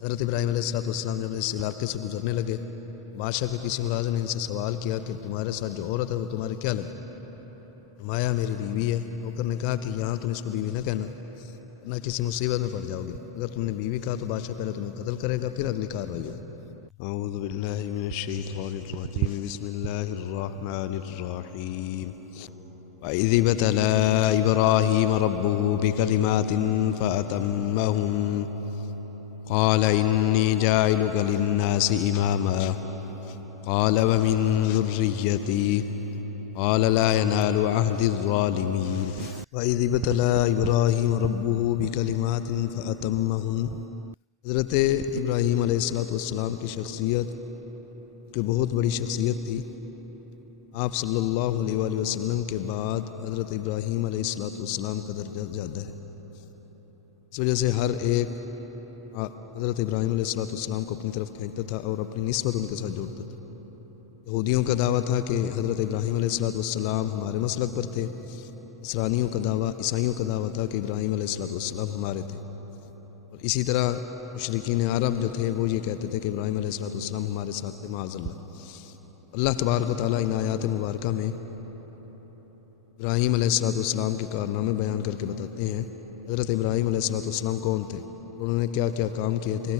حضرت ابراہیم علیہ السلام جب اس علاقے سے گزرنے لگے، بادشاہ کے کسی ملازم نے ان سے سوال کیا کہ تمہارے ساتھ جو عورت ہے وہ تمہارے کیا لگتی؟ فرمایا میری بیوی ہے۔ نوکر نے کہا کہ یہاں تم اس کو بیوی نہ کہنا، نہ کسی مصیبت میں پڑ جاؤ گے، اگر تم نے بیوی کہا تو بادشاہ پہلے تمہیں قتل کرے گا، پھر اگلی کارروائی ہوگی۔ اعوذ باللہ من الشیطان الرجیم، بسم اللہ الرحمن الرحیم۔ وَإِذِ ابْتَلَى إِبْرَاهِيمَ رَبُّهُ بِكَلِمَاتٍ فَأَتَمَّهُنَّ قَالَ إِنِّي جَاعِلُكَ لِلنَّاسِ إِمَامًا قَالَ وَمِن ذُرِّيَّتِي قَالَ لَا يَنَالُ عَهْدِي الظَّالِمِينَ۔ وَإِذِ ابْتَلَى إِبْرَاهِيمَ رَبُّهُ بِكَلِمَاتٍ فَأَتَمَّهُنَّ۔ حضرت ابراہیم علیہ السلام کی شخصیت کہ بہت بڑی شخصیت تھی۔ آپ صلی اللہ علیہ وآلہ وسلم کے بعد حضرت ابراہیم علیہ السلام کا درجہ زیادہ ہے، اس وجہ سے ہر ایک حضرت ابراہیم علیہ السلام کو اپنی طرف کھینچتا تھا اور اپنی نسبت ان کے ساتھ جوڑتا تھا۔ یہودیوں کا دعویٰ تھا کہ حضرت ابراہیم علیہ السلام ہمارے مسلک پر تھے، عیسائیوں کا دعویٰ تھا کہ ابراہیم علیہ السلام ہمارے تھے، اور اسی طرح مشرکین عرب جو تھے وہ یہ کہتے تھے کہ ابراہیم علیہ السلام ہمارے ساتھ تھے، معاذ اللہ۔ اللہ تبارک و تعالیٰ ان آیات مبارکہ میں ابراہیم علیہ السلام کے کارنامے بیان کر کے بتاتے ہیں۔ حضرت ابراہیم علیہ السلام کون تھے، انہوں نے کیا کیا کام کیے تھے،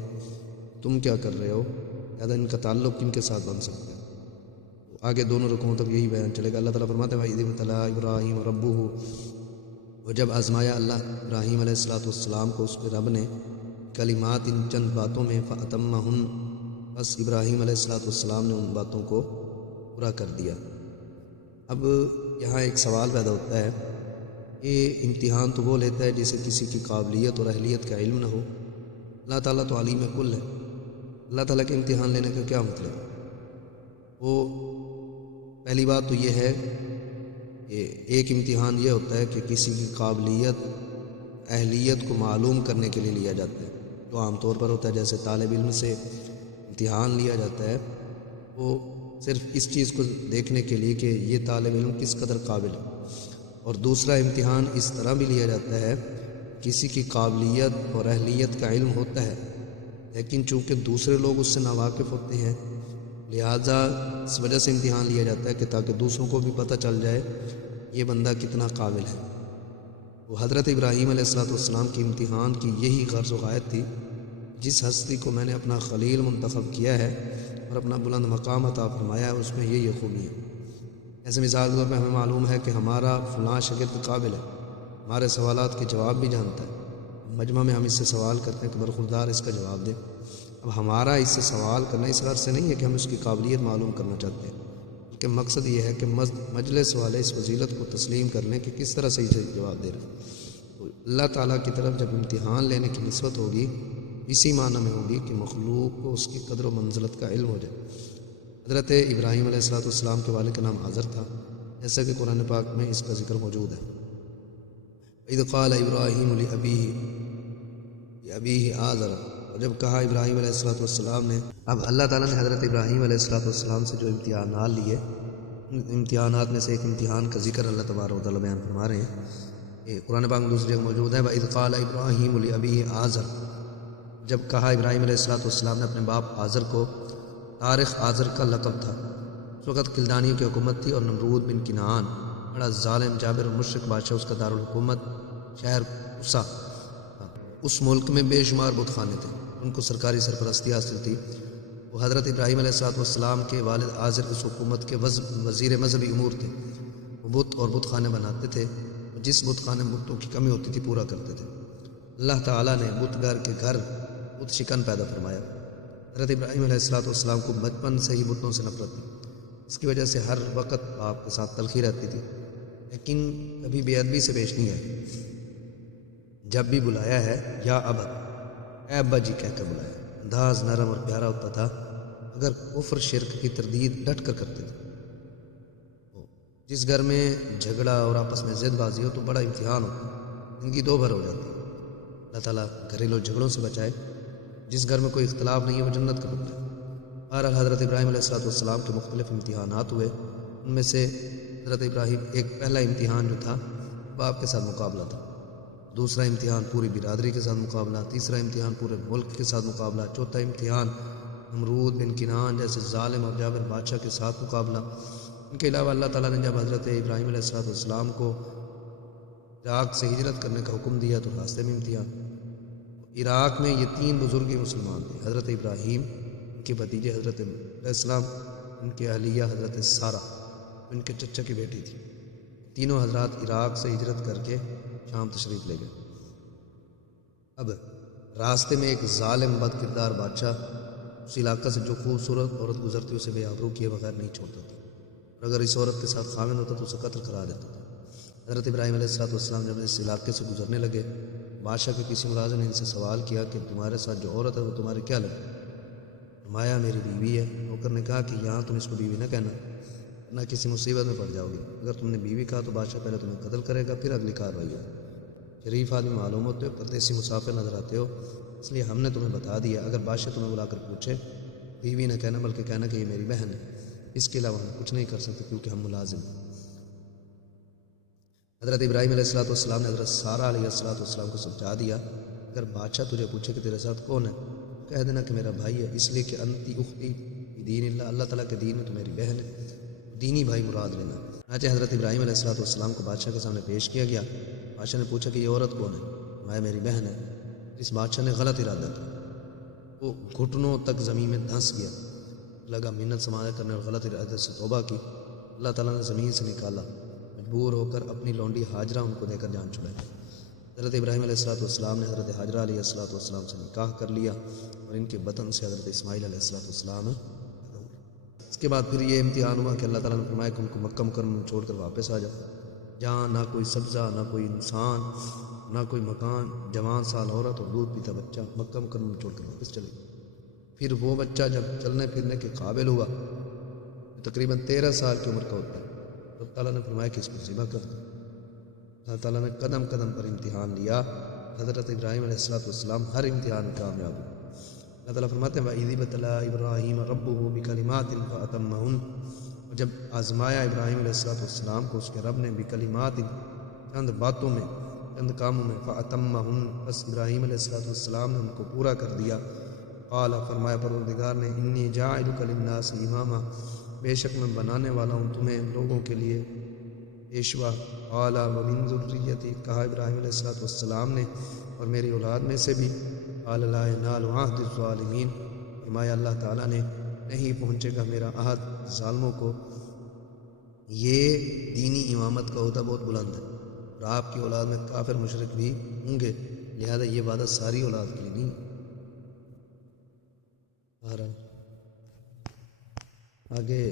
تم کیا کر رہے ہو، لہٰذا ان کا تعلق کن کے ساتھ بن سکتا ہے۔ آگے دونوں رکوعوں تک یہی بیان چلے گا۔ اللہ تعالیٰ فرماتے ہیں وَإِذِ ابْتَلَى إِبْرَاهِيمَ رَبُّهُ، اور جب آزمایا اللہ ابراہیم علیہ السلام کو اس کے رب نے کلمات چند باتوں میں، فَأَتَمَّهُنَّ، بس ابراہیم علیہ السلام نے ان باتوں کو پورا کر دیا۔ اب یہاں ایک سوال پیدا ہوتا ہے کہ امتحان تو وہ لیتا ہے جسے کسی کی قابلیت اور اہلیت کا علم نہ ہو۔ اللہ تعالیٰ تو علیم کل ہے، اللہ تعالیٰ کے امتحان لینے کا کیا مطلب؟ وہ پہلی بات تو یہ ہے کہ ایک امتحان یہ ہوتا ہے کہ کسی کی قابلیت اہلیت کو معلوم کرنے کے لیے لیا جاتا ہے، جو عام طور پر ہوتا ہے جیسے طالب علم سے امتحان لیا جاتا ہے، وہ صرف اس چیز کو دیکھنے کے لیے کہ یہ طالب علم کس قدر قابل ہے۔ اور دوسرا امتحان اس طرح بھی لیا جاتا ہے، کسی کی قابلیت اور اہلیت کا علم ہوتا ہے لیکن چونکہ دوسرے لوگ اس سے ناواقف ہوتے ہیں، لہٰذا اس وجہ سے امتحان لیا جاتا ہے کہ تاکہ دوسروں کو بھی پتہ چل جائے یہ بندہ کتنا قابل ہے۔ وہ حضرت ابراہیم علیہ السلام کی امتحان کی یہی غرض و غایت تھی، جس ہستی کو میں نے اپنا خلیل منتخب کیا ہے اور اپنا بلند مقام عطا فرمایا ہے، اس میں یہ خوبی ہے۔ ایسے مثال کے طور پہ ہمیں معلوم ہے کہ ہمارا فلاں شاگرد قابل ہے، ہمارے سوالات کے جواب بھی جانتا ہے، مجمع میں ہم اس سے سوال کرتے ہیں کہ برخوردار اس کا جواب دے۔ اب ہمارا اس سے سوال کرنا اس غرض سے نہیں ہے کہ ہم اس کی قابلیت معلوم کرنا چاہتے ہیں، بلکہ مقصد یہ ہے کہ مجلس والے اس فضیلت کو تسلیم کر لیں کہ کس طرح صحیح جواب دے رہے ہیں۔ تو اللہ تعالیٰ کی طرف جب امتحان لینے کی نسبت ہوگی، اسی معنی میں ہوگی کہ مخلوق کو اس کی قدر و منزلت کا علم ہو جائے۔ حضرت ابراہیم علیہ السلام کے والد کا نام آزر تھا، جیسا کہ قرآن پاک میں اس کا ذکر موجود ہے۔ وَإِذْ قَالَ إِبْرَاهِيمُ لِأَبِيهِ آزر، اور جب کہا ابراہیم علیہ السلام نے، اب اللہ تعالیٰ نے حضرت ابراہیم علیہ السلام سے جو امتحانات لیے، ان امتحانات میں سے ایک امتحان کا ذکر اللہ تبارک و تعالیٰ بیان فرما رہے ہیں۔ قرآن پاک میں دوسری جگہ موجود ہے وَإِذْ قَالَ إِبْرَاهِيمُ لِأَبِيهِ آزر، جب کہا ابراہیم علیہ السلام نے اپنے باپ آزر کو، تاریخ آزر کا لقب تھا، اس وقت کلدانیوں کی حکومت تھی اور نمرود بن کنعان بڑا ظالم جابر اور مشرک بادشاہ، اس کا دارالحکومت شہر کوسا تھا۔ اس ملک میں بے شمار بت خانے تھے، ان کو سرکاری سرپرستی حاصل تھی۔ وہ حضرت ابراہیم علیہ السلام کے والد آزر اس حکومت کے وزیر مذہبی امور تھے۔ وہ بت اور بت خانے بناتے تھے، جس بت خانے میں بتوں کی کمی ہوتی تھی پورا کرتے تھے۔ اللہ تعالیٰ نے بت گر کے گھر بت شکن پیدا فرمایا۔ حضرت ابراہیم علیہ السلام کو بچپن سے ہی بتوں سے نفرت تھی، اس کی وجہ سے ہر وقت آپ کے ساتھ تلخی رہتی تھی، لیکن کبھی بے ادبی سے پیش نہیں آئی۔ جب بھی بلایا ہے یا ابد، اے ابا جی کہہ کر بلایا، انداز نرم اور پیارا ہوتا تھا۔ اگر کفر شرک کی تردید ڈٹ کر کرتے تھے۔ جس گھر میں جھگڑا اور آپس میں ضد بازی ہو تو بڑا امتحان ہوتا ہے، زندگی دو بھر ہو جاتی ہے۔ اللہ تعالیٰ گھریلو جھگڑوں سے بچائے۔ جس گھر میں کوئی اختلاف نہیں ہے وہ جنت کا ٹکڑا ہے۔ بہرحال حضرت ابراہیم علیہ السلام کے مختلف امتحانات ہوئے، ان میں سے حضرت ابراہیم ایک پہلا امتحان جو تھا باپ کے ساتھ مقابلہ تھا، دوسرا امتحان پوری برادری کے ساتھ مقابلہ، تیسرا امتحان پورے ملک کے ساتھ مقابلہ، چوتھا امتحان نمرود بن کنعان جیسے ظالم اور جابر بادشاہ کے ساتھ مقابلہ۔ ان کے علاوہ اللہ تعالیٰ نے جب حضرت ابراہیم علیہ السلام کو عراق سے ہجرت کرنے کا حکم دیا تو راستے میں امتحان۔ عراق میں یہ 3 بزرگ مسلمان تھے، حضرت ابراہیم، ان کے بھتیجے حضرت علیہ السلام، ان کے اہلیہ حضرت سارہ، ان کے چچا کی بیٹی تھی۔ تینوں حضرات عراق سے ہجرت کر کے شام تشریف لے گئے۔ اب راستے میں ایک ظالم بد کردار بادشاہ اس علاقہ سے جو خوبصورت عورت گزرتی اسے بے آبرو کیے بغیر نہیں چھوڑتا تھا، اور اگر اس عورت کے ساتھ خامن ہوتا تو اسے قتل کرا دیتا تھا۔ حضرت ابراہیم علیہ السلام جب اس علاقے سے گزرنے لگے، بادشاہ کے کسی ملازم نے ان سے سوال کیا کہ تمہارے ساتھ جو عورت ہے وہ تمہارے کیا لگے؟ فرمایا میری بیوی ہے۔ نوکر نے کہا کہ یہاں تم اس کو بیوی نہ کہنا، نہ کسی مصیبت میں پڑ جاؤ گی۔ اگر تم نے بیوی کہا تو بادشاہ پہلے تمہیں قتل کرے گا، پھر اگلی کارروائی ہوگی۔ شریف آدمی معلوم ہوتے ہو، پردیسی مسافر نظر آتے ہو، اس لیے ہم نے تمہیں بتا دیا، اگر بادشاہ تمہیں بلا کر پوچھے بیوی نہ کہنا بلکہ کہنا کہ یہ میری بہن ہے، اس کے علاوہ ہم کچھ نہیں کر سکتے کیونکہ ہم ملازم ہیں۔ حضرت ابراہیم علیہ السلام نے حضرت سارہ علیہ السلام کو سمجھا دیا، اگر بادشاہ تجھے پوچھے کہ تیرے ساتھ کون ہے، کہہ دینا کہ میرا بھائی ہے، اس لیے کہ انتی اختی فی دین اللہ، اللہ تعالیٰ کے دین میں تو میری بہن ہے، دینی بھائی مراد لینا۔ چنانچہ حضرت ابراہیم علیہ السلام کو بادشاہ کے سامنے پیش کیا گیا۔ بادشاہ نے پوچھا کہ یہ عورت کون ہے؟ میں میری بہن ہے۔ اس بادشاہ نے غلط ارادہ کیا، وہ گھٹنوں تک زمین میں دھنس گیا، لگا منت سماعت کرنے اور غلط ارادے سے توبہ کی۔ اللہ تعالیٰ نے زمین سے نکالا، مجبور ہو کر اپنی لونڈی ہاجرہ ان کو دے کر جان چھڑائی۔ حضرت ابراہیم علیہ السلام نے حضرت ہاجرہ علیہ السلام سے نکاح کر لیا اور ان کے بطن سے حضرت اسماعیل علیہ السلام۔ اس کے بعد پھر یہ امتحان ہوا کہ اللہ تعالیٰ نے فرمایا کہ ان کو مکہ مکرمہ میں چھوڑ کر واپس آ جاؤ، جہاں نہ کوئی سبزہ، نہ کوئی انسان، نہ کوئی مکان، جوان سال عورت اور دودھ پیتا بچہ، مکہ مکرمہ میں چھوڑ کر واپس چلے۔ پھر وہ بچہ جب چلنے پھرنے کے قابل ہوا، تقریباً 13 سال کی عمر کا ہوتا ہے، تو اللہ تعالیٰ نے فرمایا کہ اس کو ذبح کر دو۔ اللہ تعالیٰ نے قدم قدم پر امتحان لیا، حضرت ابراہیم علیہ السلام ہر امتحان میں کامیاب ہوئے۔ اللہ تعالیٰ فرماتے ہیں وَإِذِ ابْتَلَىٰ إِبْرَاهِيمَ رَبُّهُ بِكَلِمَاتٍ فَأَتَمَّهُنَّ، اور جب آزمایا ابراہیم علیہ السلام کو اس کے رب نے بکلمات، چند باتوں میں، چند کاموں میں، فَأَتَمَّهُنَّ، بس ابراہیم علیہ السلام نے ان کو پورا کر دیا۔ قال، فرمایا پروردگار نے انی جاعلک للناس اماما، بے شک میں بنانے والا ہوں تمہیں لوگوں کے لیے پیشوا۔ قال ومن ذریتی، کہا ابراہیم علیہ السلام نے اور میری اولاد میں سے بھی۔ قال لا ینال عہد الظالمین، فرمایا اللہ تعالیٰ نے نہیں پہنچے گا میرا عہد ظالموں کو۔ یہ دینی امامت کا عہدہ بہت بلند ہے، اور آپ کی اولاد میں کافر مشرک بھی ہوں گے، لہذا یہ وعدہ ساری اولاد کے لیے نہیں۔ آگے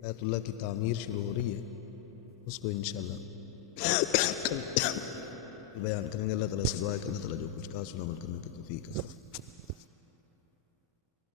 بیت اللہ کی تعمیر شروع ہو رہی ہے، اس کو انشاءاللہ بیان کریں گے۔ اللہ تعالیٰ سے دعا ہے کہ اللہ تعالیٰ جو کچھ کہا سنا عمل کرنے کی توفیق ہے۔